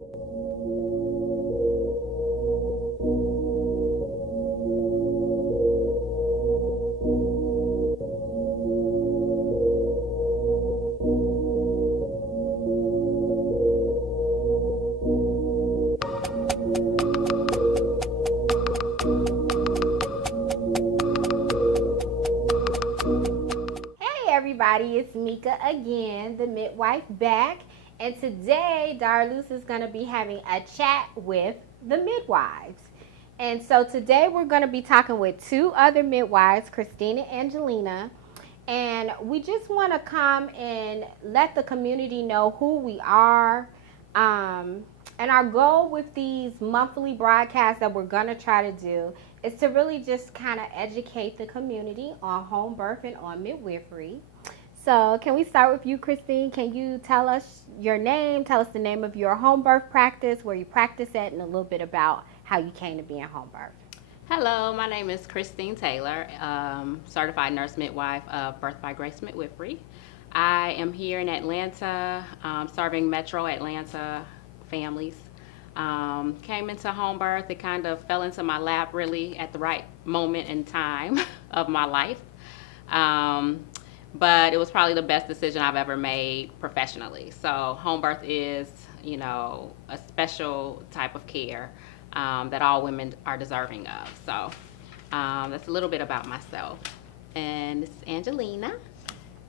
Hey everybody, it's Mika again, the midwife back. And today, Darlus is going to be having a chat with the midwives. And so today we're going to be talking with two other midwives, Christina and Angelina. And we just want to come and let the community know who we are. And our goal with these monthly broadcasts that we're going to try to do is to really just kind of educate the community on home birth and on midwifery. So, can we start with you, Christine? Can you tell us your name, tell us the name of your home birth practice, where you practice at, and a little bit about how you came to be in home birth? Hello, my name is Christine Taylor, certified nurse midwife of Birth by Grace Midwifery. I am here in Atlanta, serving Metro Atlanta families. Came into home birth. It kind of fell into my lap really at the right moment in time of my life. But it was probably the best decision I've ever made professionally. So home birth is, a special type of care that all women are deserving of. So that's a little bit about myself. And this is Angelina.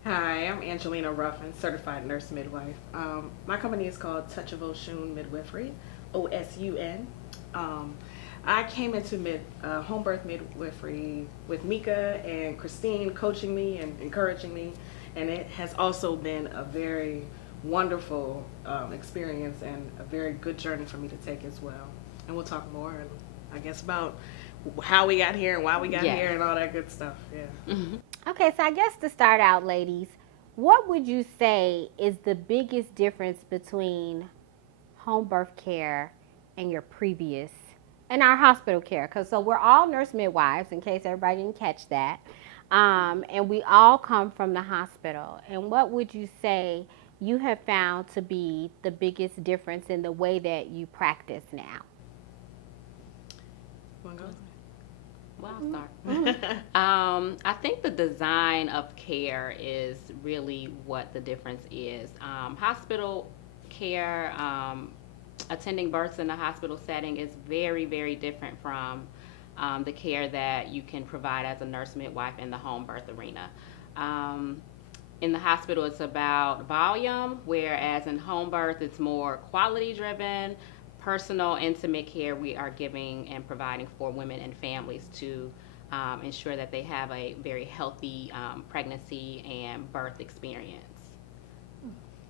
Hi, I'm Angelina Ruffin, certified nurse midwife. My company is called Touch of Oshun Midwifery, OSUN. I came into home birth midwifery with Mika and Christine coaching me and encouraging me, and it has also been a very wonderful experience and a very good journey for me to take as well. And we'll talk more, I guess, about how we got here and why we got here and all that good stuff. Yeah. Mm-hmm. Okay, so I guess to start out, ladies, what would you say is the biggest difference between home birth care and your previous and our hospital care? Because so we're all nurse midwives, in case everybody didn't catch that, and we all come from the hospital. And what would you say you have found to be the biggest difference in the way that you practice now? Want to go? Well, I'll start. I think the design of care is really what the difference is. Hospital care, attending births in a hospital setting is very, very different from the care that you can provide as a nurse midwife in the home birth arena. In the hospital, it's about volume, whereas in home birth, it's more quality driven, personal, intimate care we are giving and providing for women and families to ensure that they have a very healthy pregnancy and birth experience.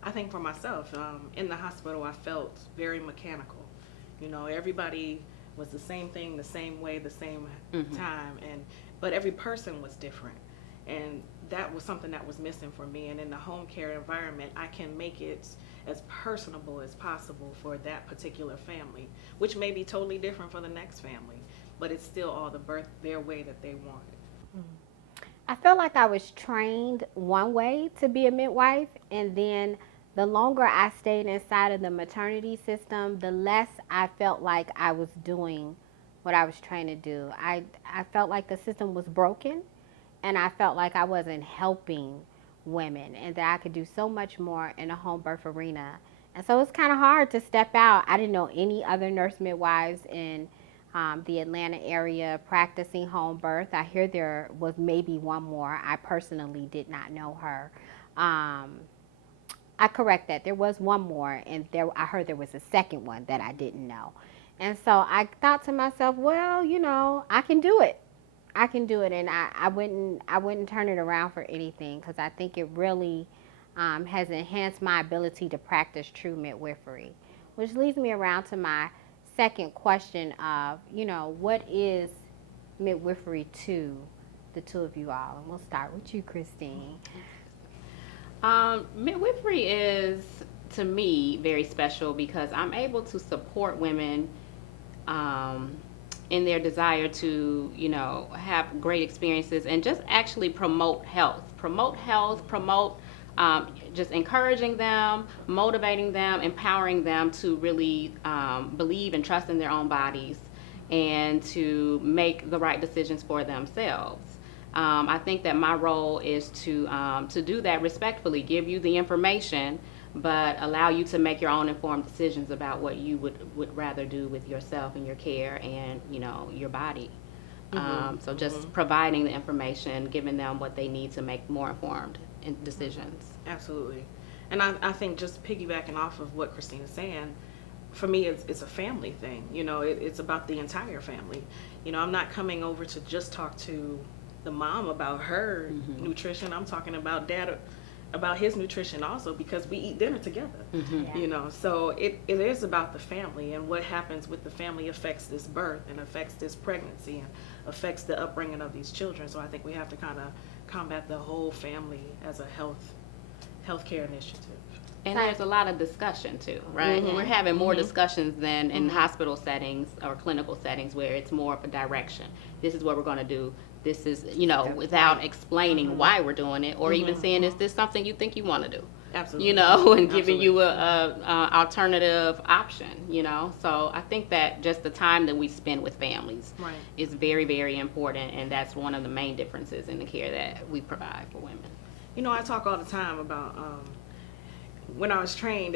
I think for myself, in the hospital, I felt very mechanical. Everybody was the same thing, the same way, the same time, but every person was different. And that was something that was missing for me. And in the home care environment, I can make it as personable as possible for that particular family, which may be totally different for the next family, but it's still all the birth their way that they want it. I felt like I was trained one way to be a midwife, and then the longer I stayed inside of the maternity system, the less I felt like I was doing what I was trying to do. I felt like the system was broken, and I felt like I wasn't helping women, and that I could do so much more in a home birth arena. And so it's kind of hard to step out. I didn't know any other nurse midwives in the Atlanta area practicing home birth. I hear there was maybe one more. I personally did not know her. I correct that. There was one more, and I heard there was a second one that I didn't know. And so I thought to myself, well, I can do it. I can do it, and I wouldn't turn it around for anything, because I think it really has enhanced my ability to practice true midwifery, which leads me around to my second question of, what is midwifery to the two of you all? And we'll start with you, Christine. Midwifery is, to me, very special because I'm able to support women in their desire to, have great experiences and just actually promote health, promote just encouraging them, motivating them, empowering them to really believe and trust in their own bodies and to make the right decisions for themselves. I think that my role is to do that respectfully, give you the information, but allow you to make your own informed decisions about what you would rather do with yourself and your care and, your body. So just providing the information, giving them what they need to make more informed decisions. Absolutely. And I think just piggybacking off of what Christine is saying, for me, it's a family thing. It's about the entire family. I'm not coming over to just talk to the mom about her nutrition. I'm talking about dad about his nutrition also, because we eat dinner together. So it is about the family, and what happens with the family affects this birth and affects this pregnancy and affects the upbringing of these children. So I think we have to kind of combat the whole family as a healthcare initiative. And there's a lot of discussion too, right? We're having more discussions than in hospital settings or clinical settings where it's more of a direction. This is what we're going to do. This is, without explaining why we're doing it, or even saying, is this something you think you want to do? Absolutely. And giving you a alternative option, So I think that just the time that we spend with families is very, very important, and that's one of the main differences in the care that we provide for women. I talk all the time about when I was trained,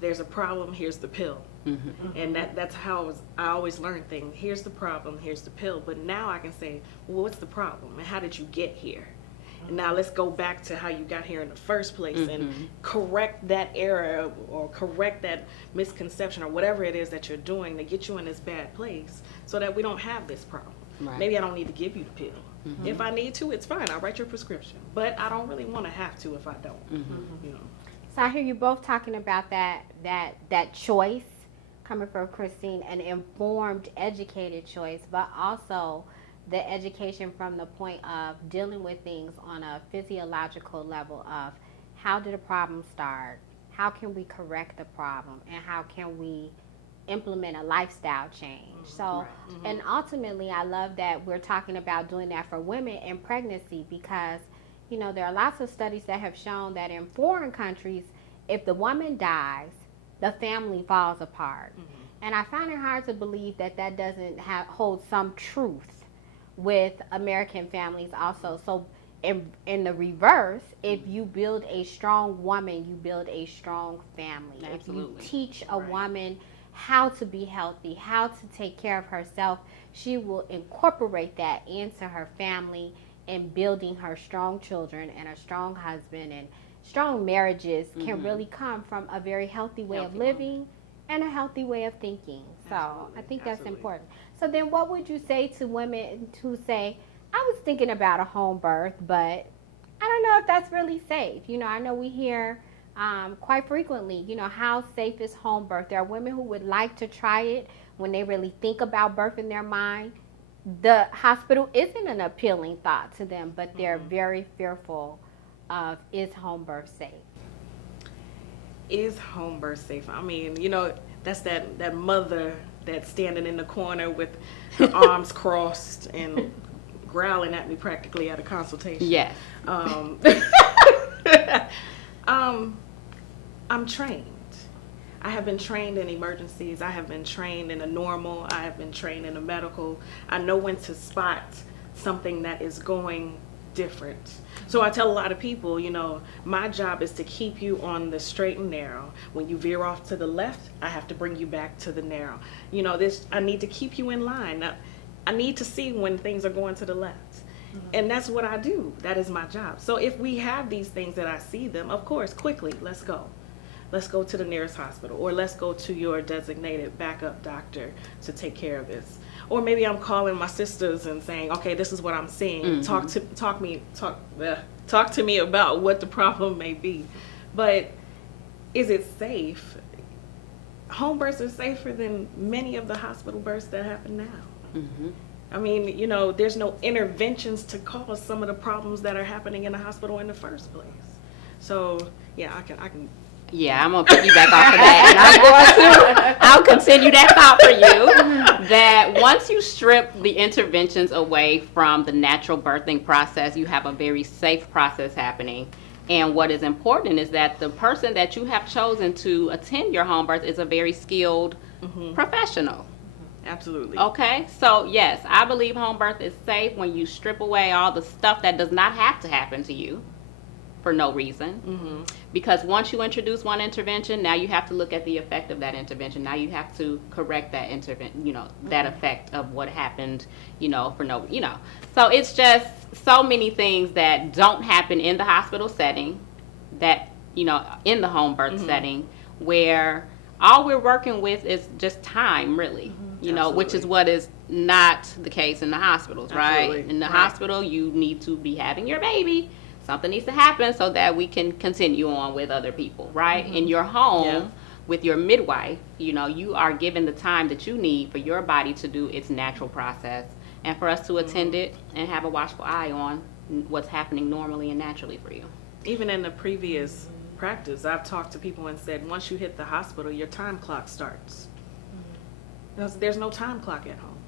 there's a problem, here's the pill. And that's how I always learned things. Here's the problem, here's the pill. But now I can say, well, what's the problem and how did you get here? And now let's go back to how you got here in the first place and correct that error or correct that misconception or whatever it is that you're doing to get you in this bad place so that we don't have this problem. Maybe I don't need to give you the pill. If I need to, it's fine. I'll write your prescription. But I don't really want to have to if I don't. So I hear you both talking about that choice coming from Christine, an informed, educated choice, but also the education from the point of dealing with things on a physiological level of how did a problem start, how can we correct the problem, and how can we implement a lifestyle change. So, and ultimately I love that we're talking about doing that for women in pregnancy, because there are lots of studies that have shown that in foreign countries, if the woman dies, the family falls apart. And I find it hard to believe that doesn't hold some truth with American families also. So in the reverse, if you build a strong woman, you build a strong family. Absolutely. If you teach a woman how to be healthy, how to take care of herself, she will incorporate that into her family and building her strong children and a strong husband. And strong marriages can really come from a very healthy way of living and a healthy way of thinking. So I think that's important. So then what would you say to women who say, I was thinking about a home birth, but I don't know if that's really safe. I know we hear quite frequently, how safe is home birth? There are women who would like to try it when they really think about birth in their mind. The hospital isn't an appealing thought to them, but they're very fearful of, is home birth safe? Is home birth safe? I mean, that's that mother that's standing in the corner with her arms crossed and growling at me practically at a consultation. Yes. I'm trained. I have been trained in emergencies. I have been trained in a normal. I have been trained in a medical. I know when to spot something that is going different. So I tell a lot of people, my job is to keep you on the straight and narrow. When you veer off to the left, I have to bring you back to the narrow. I need to keep you in line. Now, I need to see when things are going to the left. And that's what I do. That is my job. So if we have these things that I see them, of course, quickly, let's go. Let's go to the nearest hospital, or let's go to your designated backup doctor to take care of this. Or maybe I'm calling my sisters and saying, okay, this is what I'm seeing. Talk to me about what the problem may be. But is it safe? Home births are safer than many of the hospital births that happen now. I mean, there's no interventions to cause some of the problems that are happening in the hospital in the first place. So, yeah, I can. Yeah, I'm going to piggyback off of that, and I'll continue that thought for you, that once you strip the interventions away from the natural birthing process, you have a very safe process happening. And what is important is that the person that you have chosen to attend your home birth is a very skilled professional. Absolutely. Okay, so yes, I believe home birth is safe when you strip away all the stuff that does not have to happen to you for no reason. Because once you introduce one intervention, now you have to look at the effect of that intervention. Now you have to correct that that effect of what happened, for no, So it's just so many things that don't happen in the hospital setting that, in the home birth setting, where all we're working with is just time, really, which is what is not the case in the hospitals, right? In the hospital, you need to be having your baby. Something needs to happen so that we can continue on with other people, right? In your home, with your midwife, you are given the time that you need for your body to do its natural process and for us to attend it and have a watchful eye on what's happening normally and naturally for you. Even in the previous practice, I've talked to people and said, once you hit the hospital, your time clock starts. There's no time clock at home.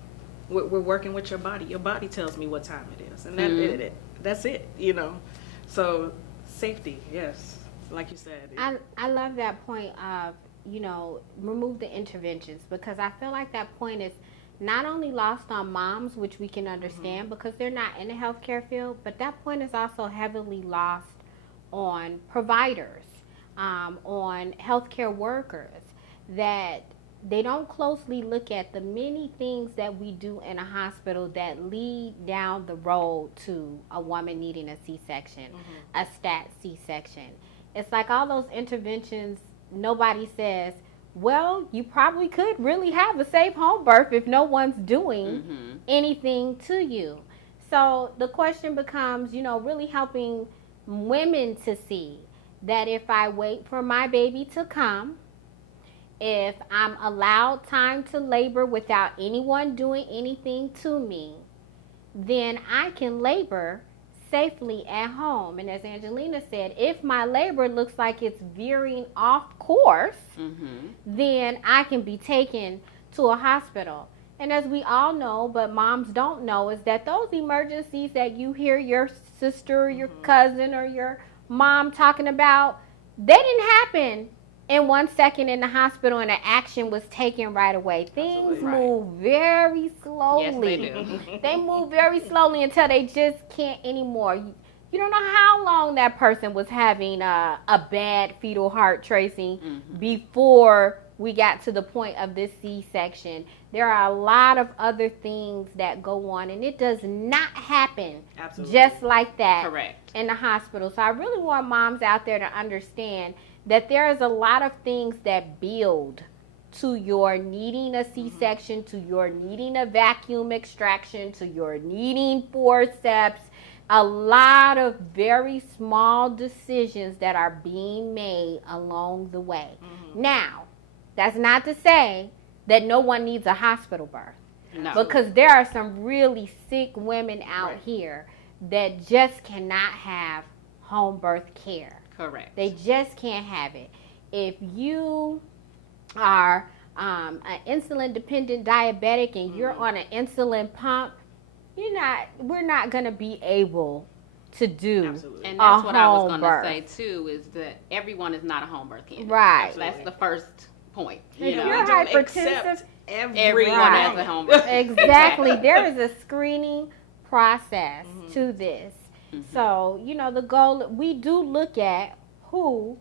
We're working with your body. Your body tells me what time it is, and that's it. So safety, yes, like you said. I love that point of remove the interventions, because I feel like that point is not only lost on moms, which we can understand because they're not in the healthcare field, but that point is also heavily lost on providers, on healthcare workers, that they don't closely look at the many things that we do in a hospital that lead down the road to a woman needing a C-section, a stat C-section. It's like all those interventions, nobody says, well, you probably could really have a safe home birth if no one's doing anything to you. So the question becomes, really helping women to see that if I wait for my baby to come, if I'm allowed time to labor without anyone doing anything to me, then I can labor safely at home. And as Angelina said, if my labor looks like it's veering off course, then I can be taken to a hospital. And as we all know, but moms don't know, is that those emergencies that you hear your sister or your cousin or your mom talking about, they didn't happen in 1 second in the hospital and an action was taken right away. Things move very slowly. Yes, they do. They move very slowly until they just can't anymore. You don't know how long that person was having a bad fetal heart tracing before we got to the point of this C-section. There are a lot of other things that go on, and it does not happen just like that in the hospital. So I really want moms out there to understand that there is a lot of things that build to your needing a C-section, to your needing a vacuum extraction, to your needing forceps. A lot of very small decisions that are being made along the way. Now, that's not to say that no one needs a hospital birth. No. Because there are some really sick women out here that just cannot have home birth care. Correct. They just can't have it. If you are an insulin dependent diabetic and you're on an insulin pump, we're not going to be able to do and that's what I was going to say too, is that everyone is not a home birth candidate. Right. That's the first point. If you're hypertensive, everyone has a home birth. Exactly. There is a screening process to this. So, the goal, we do look at who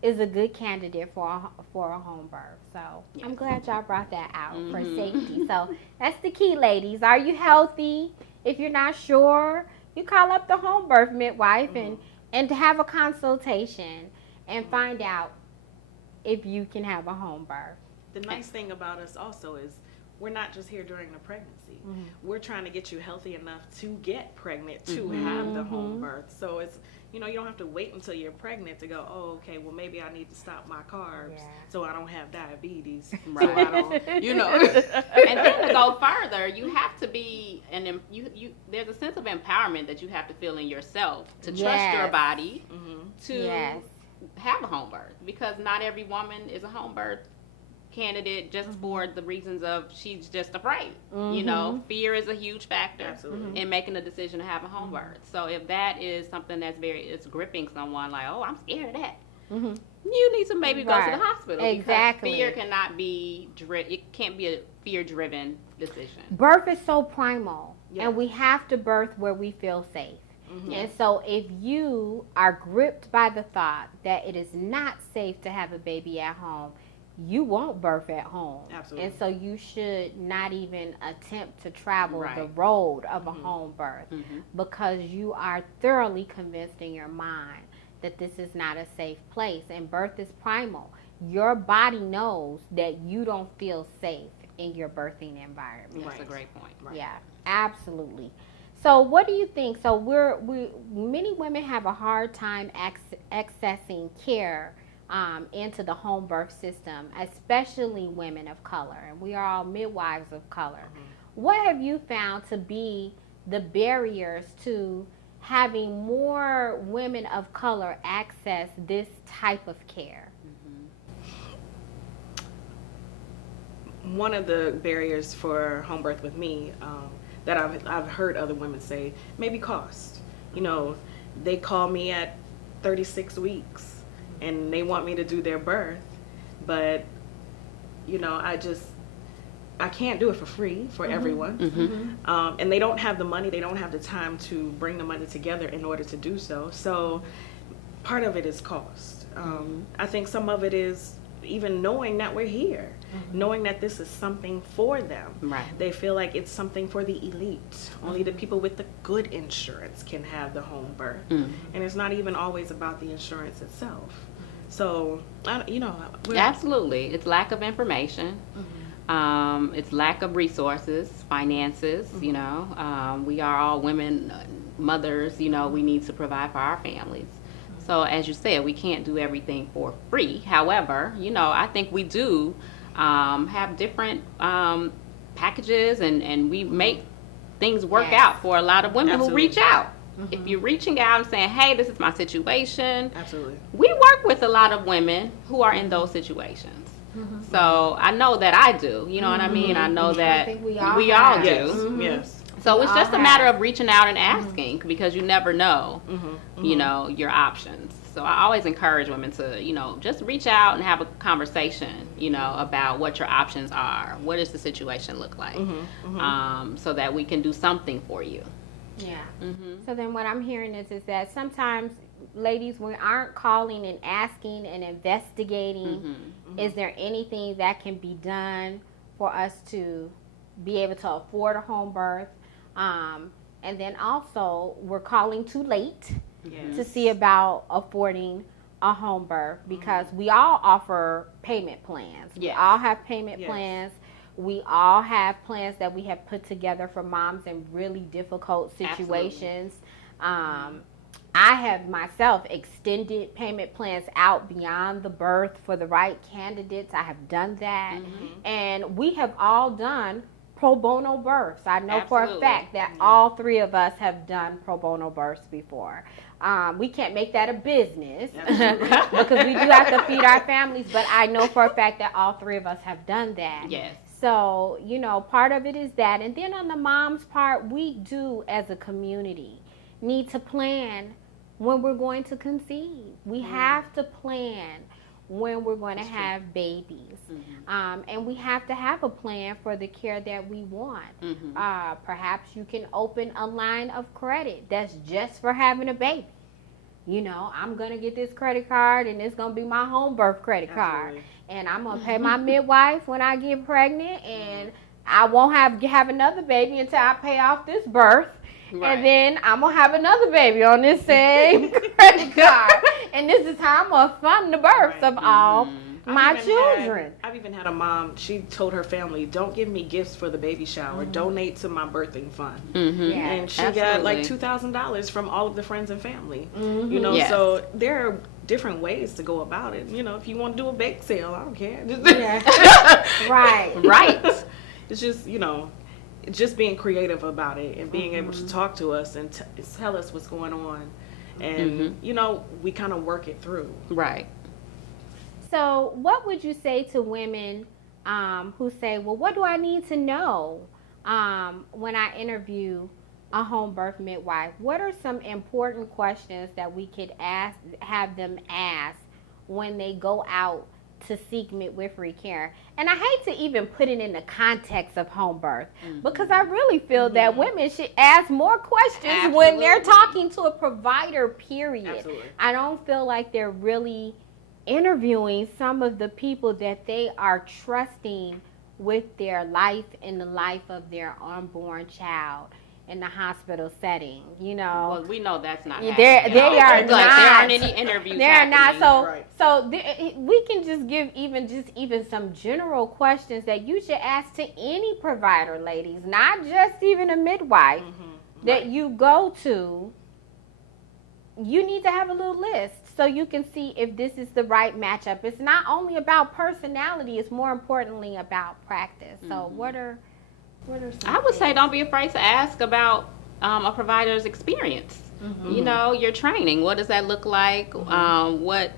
is a good candidate for a home birth. So I'm glad y'all brought that out for safety. So that's the key, ladies. Are you healthy? If you're not sure, you call up the home birth midwife and to have a consultation and find out if you can have a home birth. The nice thing about us also is we're not just here during the pregnancy. We're trying to get you healthy enough to get pregnant to have the home birth. So it's, you don't have to wait until you're pregnant to go, oh, okay, well, maybe I need to stop my carbs so I don't have diabetes. Right. So I don't, And then to go further, you have to be, there's a sense of empowerment that you have to feel in yourself to trust your body to have a home birth, because not every woman is a home birth candidate just for the reasons of she's just afraid. You know, fear is a huge factor in making a decision to have a home birth. So if that is something that's it's gripping someone, like, oh, I'm scared of that. You need to maybe go to the hospital. Exactly. Because fear cannot be it can't be a fear-driven decision. Birth is so primal, and we have to birth where we feel safe. And so if you are gripped by the thought that it is not safe to have a baby at home, you won't birth at home. Absolutely. And so you should not even attempt to travel the road of a home birth because you are thoroughly convinced in your mind that this is not a safe place. And birth is primal. Your body knows that you don't feel safe in your birthing environment. That's a great point. Yeah, absolutely. So what do you think? So many women have a hard time accessing care into the home birth system, especially women of color. And we are all midwives of color. What have you found to be the barriers to having more women of color access this type of care? One of the barriers for home birth with me that I've heard other women say, maybe cost. You know, they call me at 36 weeks and they want me to do their birth, but you know, I can't do it for free for everyone. And they don't have the money, they don't have the time to bring the money together in order to do so. So part of it is cost. I think some of it is even knowing that we're here, knowing that this is something for them. They feel like it's something for the elite. Only the people with the good insurance can have the home birth. And it's not even always about the insurance itself. So, you know. Absolutely. It's lack of information. It's lack of resources, finances, you know. We are all women, mothers, you know, we need to provide for our families. So as you said, we can't do everything for free. However, you know, I think we do have different packages and we make things work out for a lot of women who reach out. If you're reaching out and saying, hey, this is my situation. We work with a lot of women who are in those situations. So I know that I do. You know what I mean? I know that I think we all do. Yes. So it's just a matter of reaching out and asking because you never know, you know, your options. So I always encourage women to, you know, just reach out and have a conversation, you know, about what your options are. What does the situation look like? So that we can do something for you. Yeah. So then what I'm hearing is that sometimes ladies, we aren't calling and asking and investigating, is there anything that can be done for us to be able to afford a home birth? And then also we're calling too late to see about affording a home birth because we all offer payment plans. We all have payment plans. We all have plans that we have put together for moms in really difficult situations. I have myself extended payment plans out beyond the birth for the right candidates. I have done that. And we have all done pro bono births. I know for a fact that all three of us have done pro bono births before. We can't make that a business because we do have to feed our families, but I know for a fact that all three of us have done that. So, you know, part of it is that. And then on the mom's part, we do as a community need to plan when we're going to conceive. We have to plan when we're going to have babies. And we have to have a plan for the care that we want. Perhaps you can open a line of credit that's just for having a baby. You know, I'm going to get this credit card and it's going to be my home birth credit card. And I'm going to pay my midwife when I get pregnant and I won't have another baby until I pay off this birth. And then I'm going to have another baby on this same credit card. And this is how I'm going to fund the births of all my children. I've even had a mom, she told her family, don't give me gifts for the baby shower. Donate to my birthing fund. And she got like $2,000 from all of the friends and family. You know, so there are different ways to go about it. You know, if you want to do a bake sale, I don't care. Right. It's just, you know, just being creative about it and being able to talk to us and tell us what's going on. And, you know, we kind of work it through. So what would you say to women who say, well, what do I need to know when I interview a home birth midwife? What are some important questions that we could have them ask when they go out to seek midwifery care? And I hate to even put it in the context of home birth, because I really feel that women should ask more questions when they're talking to a provider, period. Absolutely. I don't feel like they're really interviewing some of the people that they are trusting with their life and the life of their unborn child in the hospital setting, Well, we know that's not They happening. are Like, not. there aren't any interviews They're not. happening. So we can just give even some general questions that you should ask to any provider, ladies, not just even a midwife that you go to. You need to have a little list so you can see if this is the right matchup. It's not only about personality; it's more importantly about practice. So what are some I would say things? don't be afraid to ask about a provider's experience. Your training. What does that look like? What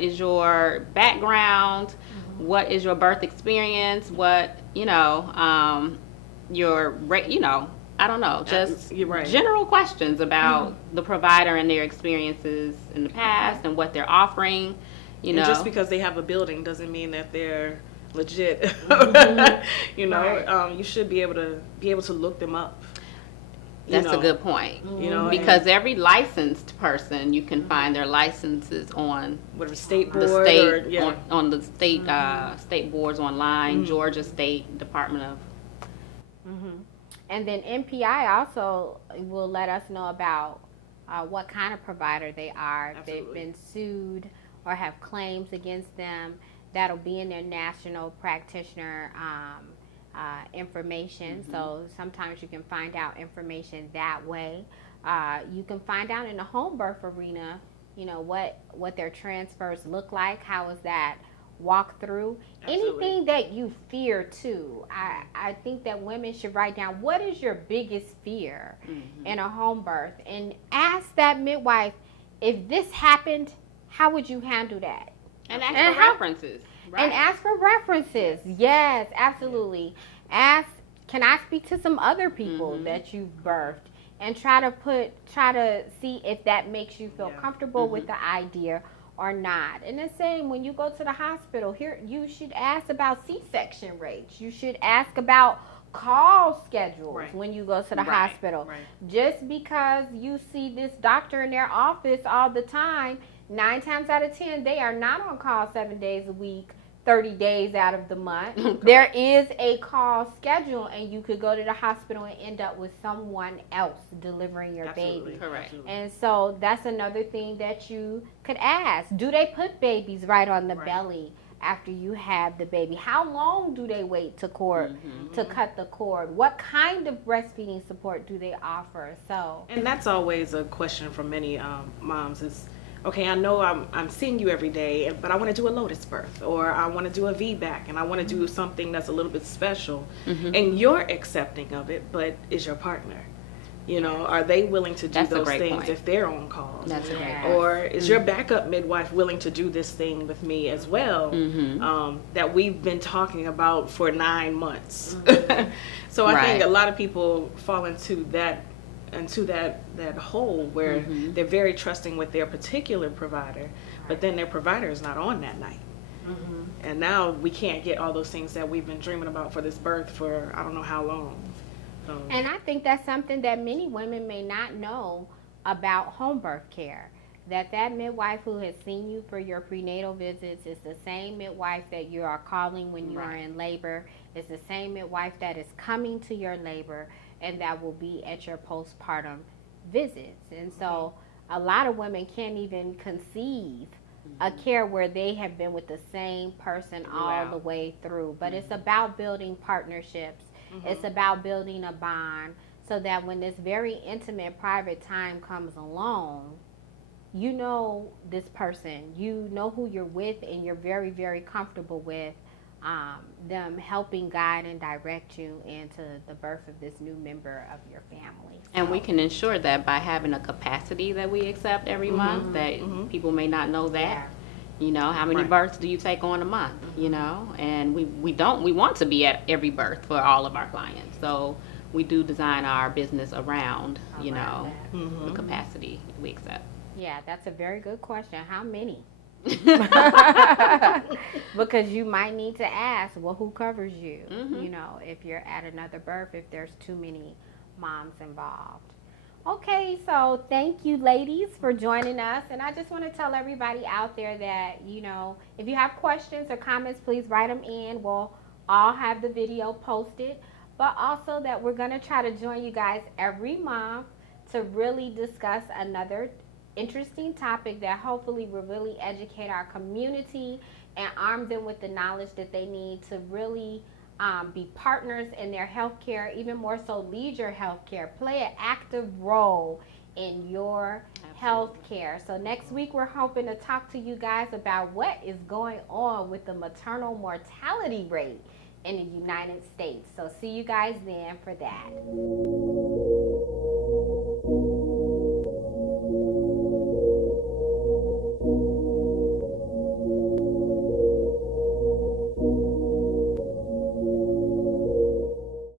is your background? What is your birth experience? What I don't know, just You're right. general questions about the provider and their experiences in the past and what they're offering. And just because they have a building doesn't mean that they're legit. You should be able to look them up. That's a good point. Because every licensed person, you can find their licenses on whatever state board, the state on the state state boards online, Georgia State Department of. And then MPI also will let us know about what kind of provider they are. If they've been sued or have claims against them, that'll be in their national practitioner information. So sometimes you can find out information that way. You can find out in the home birth arena, what their transfers look like. How is that walk through? Anything that you fear too. I think that women should write down, what is your biggest fear in a home birth, and ask that midwife, if this happened, how would you handle that? And ask for references. Right. And ask for references. Yes, absolutely. Ask, can I speak to some other people that you've birthed, and try to see if that makes you feel comfortable with the idea or not. And the same when you go to the hospital, here you should ask about C-section rates. You should ask about call schedules when you go to the hospital. Just because you see this doctor in their office all the time, 9 times out of 10 they are not on call 7 days a week, 30 days out of the month. There is a call schedule, and you could go to the hospital and end up with someone else delivering your baby. Correct. And so that's another thing that you could ask. Do they put babies right on the belly after you have the baby? How long do they wait to cut the cord? What kind of breastfeeding support do they offer? And that's always a question from many moms is, okay, I know I'm seeing you every day, but I want to do a lotus birth, or I want to do a VBAC, and I want to do something that's a little bit special. And you're accepting of it, but is your partner? Are they willing to do those things if they're on calls? That's a great point. Or is your backup midwife willing to do this thing with me as well, that we've been talking about for 9 months? So I think a lot of people fall into that hole where they're very trusting with their particular provider, but then their provider is not on that night. And now we can't get all those things that we've been dreaming about for this birth for I don't know how long. And I think that's something that many women may not know about home birth care. That midwife who has seen you for your prenatal visits is the same midwife that you are calling when you are in labor. It's the same midwife that is coming to your labor and that will be at your postpartum visits. And so a lot of women can't even conceive a care where they have been with the same person all the way through. But it's about building partnerships. It's about building a bond so that when this very intimate, private time comes along, you know this person, you know who you're with, and you're very, very comfortable with them helping guide and direct you into the birth of this new member of your family. And we can ensure that by having a capacity that we accept every month, that people may not know that. You know, how many Right. births do you take on a month? You know, and we want to be at every birth for all of our clients. So we do design our business around, you Around know, that. the capacity we accept. Yeah, that's a very good question. How many? Because you might need to ask, well, who covers you? Mhm. You know, if you're at another birth, if there's too many moms involved. Okay, so thank you, ladies, for joining us. And I just want to tell everybody out there that, you know, if you have questions or comments, please write them in. We'll all have the video posted. But also that we're going to try to join you guys every month to really discuss another interesting topic that hopefully will really educate our community and arm them with the knowledge that they need to really be partners in their healthcare, even more so lead your healthcare, play an active role in your healthcare. So next week we're hoping to talk to you guys about what is going on with the maternal mortality rate in the United States. So see you guys then for that.